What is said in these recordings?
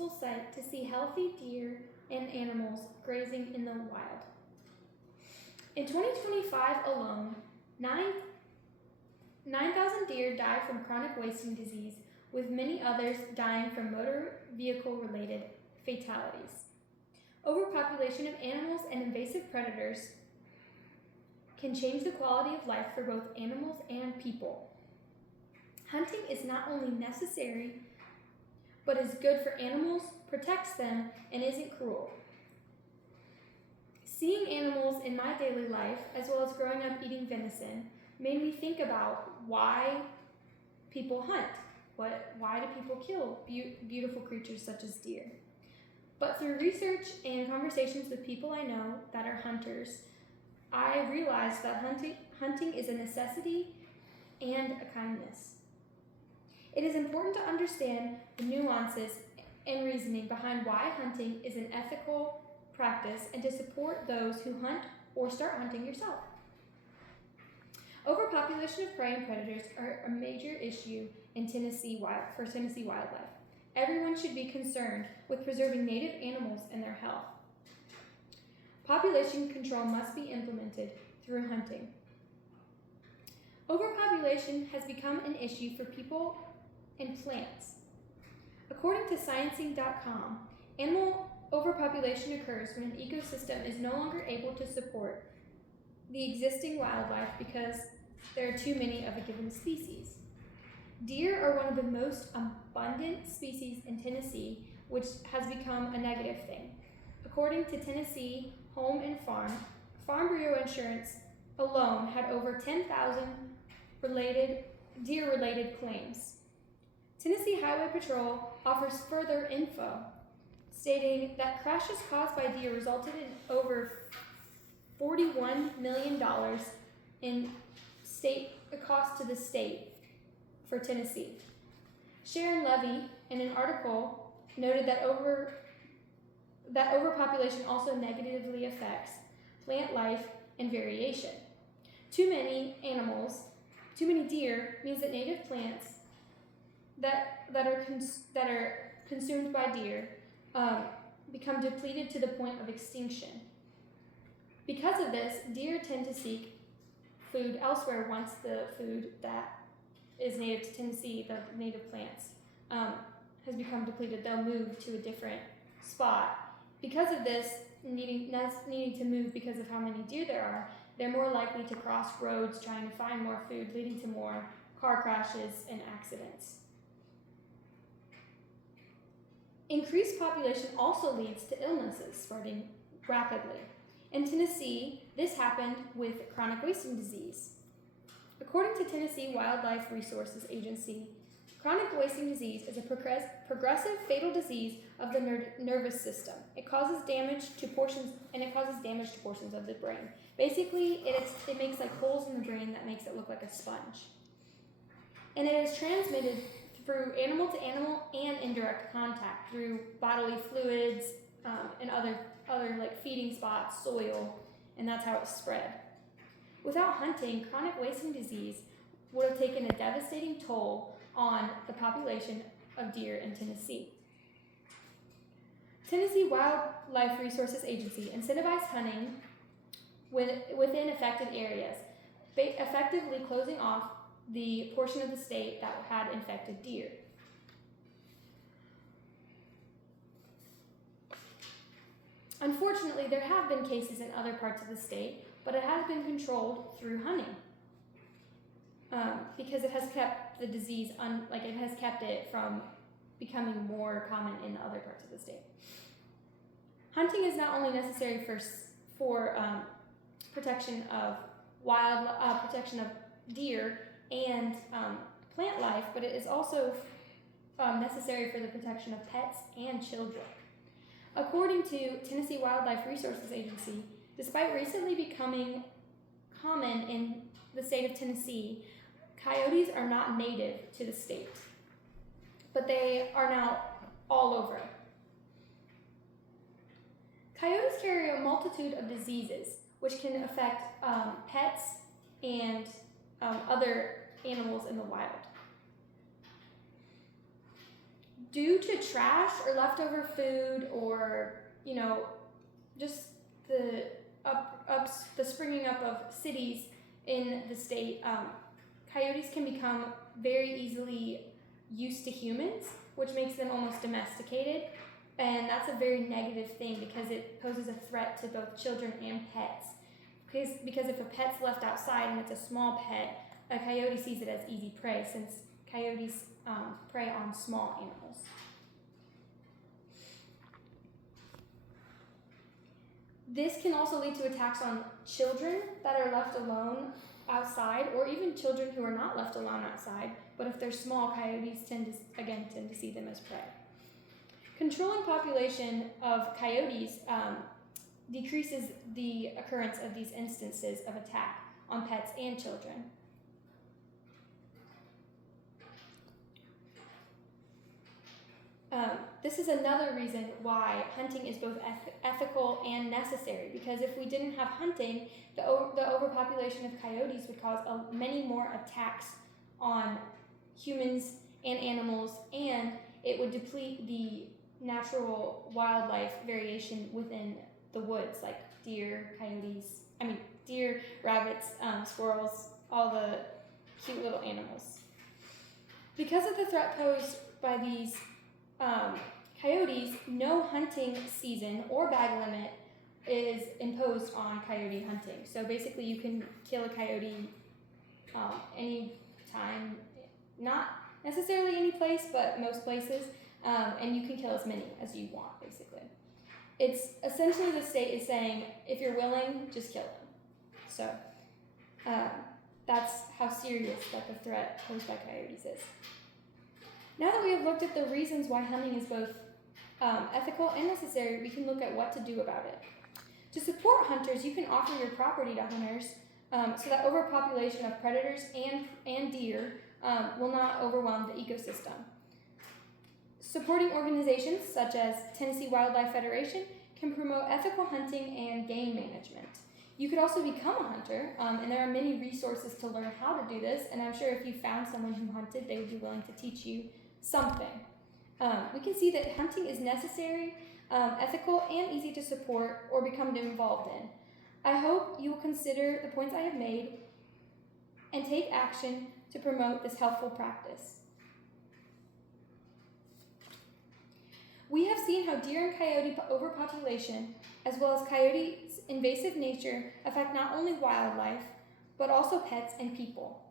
peaceful sight to see healthy deer and animals grazing in the wild. In 2025 alone, 9,000 deer died from chronic wasting disease, with many others dying from motor vehicle-related fatalities. Overpopulation of animals and invasive predators can change the quality of life for both animals and people. Hunting is not only necessary, but is good for animals, protects them, and isn't cruel. Seeing animals in my daily life, as well as growing up eating venison, made me think about why people hunt. Why do people kill beautiful creatures such as deer? But through research and conversations with people I know that are hunters, I realized that hunting is a necessity and a kindness. It is important to understand the nuances and reasoning behind why hunting is an ethical practice and to support those who hunt or start hunting yourself. Overpopulation of prey and predators are a major issue in Tennessee wildlife. Everyone should be concerned with preserving native animals and their health. Population control must be implemented through hunting. Overpopulation has become an issue for people and plants. According to sciencing.com, animal overpopulation occurs when an ecosystem is no longer able to support the existing wildlife because there are too many of a given species. Deer are one of the most abundant species in Tennessee, which has become a negative thing. According to Tennessee Home and Farm Bureau Insurance alone had over 10,000 deer-related claims. Tennessee Highway Patrol offers further info, stating that crashes caused by deer resulted in over $41 million in cost to the state for Tennessee. Sharon Levy, in an article, noted that overpopulation also negatively affects plant life and variation. Too many deer means that native plants that are consumed by deer become depleted to the point of extinction. Because of this, deer tend to seek food elsewhere once the food that is native to Tennessee, the native plants, has become depleted. They'll move to a different spot. Because of this, needing to move because of how many deer there are, they're more likely to cross roads trying to find more food, leading to more car crashes and accidents. Increased population also leads to illnesses spreading rapidly. In Tennessee, this happened with chronic wasting disease. According to Tennessee Wildlife Resources Agency, chronic wasting disease is a progressive fatal disease of the nervous system. It causes damage to portions of the brain. Basically, it makes like holes in the brain that makes it look like a sponge. And it is transmitted through animal to animal and indirect contact through bodily fluids and other like feeding spots, soil, and that's how it's spread. Without hunting, chronic wasting disease would have taken a devastating toll on the population of deer in Tennessee. Tennessee Wildlife Resources Agency incentivized hunting within affected areas, effectively closing off the portion of the state that had infected deer. Unfortunately, there have been cases in other parts of the state, but it has been controlled through hunting because it has kept the disease, it has kept it from becoming more common in other parts of the state. Hunting is not only necessary for protection of protection of deer and plant life, but it is also necessary for the protection of pets and children. According to Tennessee Wildlife Resources Agency, despite recently becoming common in the state of Tennessee, coyotes are not native to the state, but they are now all over. Coyotes carry a multitude of diseases which can affect pets and other animals in the wild. due to trash or leftover food, or just the the springing up of cities in the state, coyotes can become very easily used to humans, which makes them almost domesticated, and that's a very negative thing because it poses a threat to both children and pets. Because if a pet's left outside and it's a small pet, a coyote sees it as easy prey, since coyotes prey on small animals. This can also lead to attacks on children that are left alone outside, or even children who are not left alone outside, but if they're small, coyotes tend to see them as prey. Controlling population of coyotes decreases the occurrence of these instances of attack on pets and children. This is another reason why hunting is both ethical and necessary, because if we didn't have hunting, the overpopulation of coyotes would cause many more attacks on humans and animals, and it would deplete the natural wildlife variation within the woods, like deer, rabbits, squirrels, all the cute little animals. Because of the threat posed by these coyotes, no hunting season or bag limit is imposed on coyote hunting. So basically you can kill a coyote any time, not necessarily any place, but most places, and you can kill as many as you want, basically. It's essentially the state is saying, if you're willing, just kill them. So that's how serious that the threat posed by coyotes is. Now that we have looked at the reasons why hunting is both ethical and necessary, we can look at what to do about it. To support hunters, you can offer your property to hunters so that overpopulation of predators and deer will not overwhelm the ecosystem. Supporting organizations such as Tennessee Wildlife Federation can promote ethical hunting and game management. You could also become a hunter, and there are many resources to learn how to do this, and I'm sure if you found someone who hunted, they would be willing to teach you something. We can see that hunting is necessary, ethical, and easy to support or become involved in. I hope you will consider the points I have made and take action to promote this helpful practice. We have seen how deer and coyote overpopulation, as well as coyotes' invasive nature, affect not only wildlife, but also pets and people.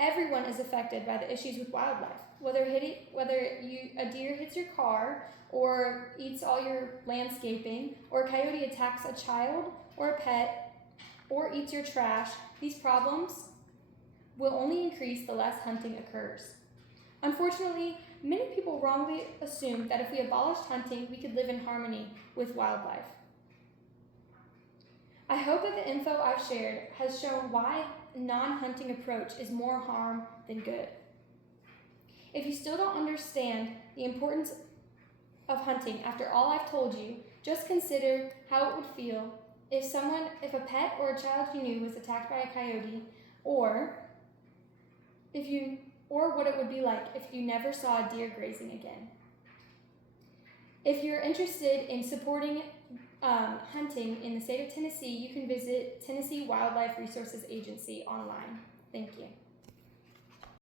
Everyone is affected by the issues with wildlife, whether a deer hits your car or eats all your landscaping, or a coyote attacks a child or a pet or eats your trash. These problems will only increase the less hunting occurs. Unfortunately, many people wrongly assume that if we abolished hunting, we could live in harmony with wildlife. I hope that the info I've shared has shown why a non-hunting approach is more harm than good. If you still don't understand the importance of hunting after all I've told you, just consider how it would feel if a pet or a child you knew was attacked by a coyote, or what it would be like if you never saw a deer grazing again. If you're interested in supporting hunting in the state of Tennessee, you can visit Tennessee Wildlife Resources Agency online. Thank you.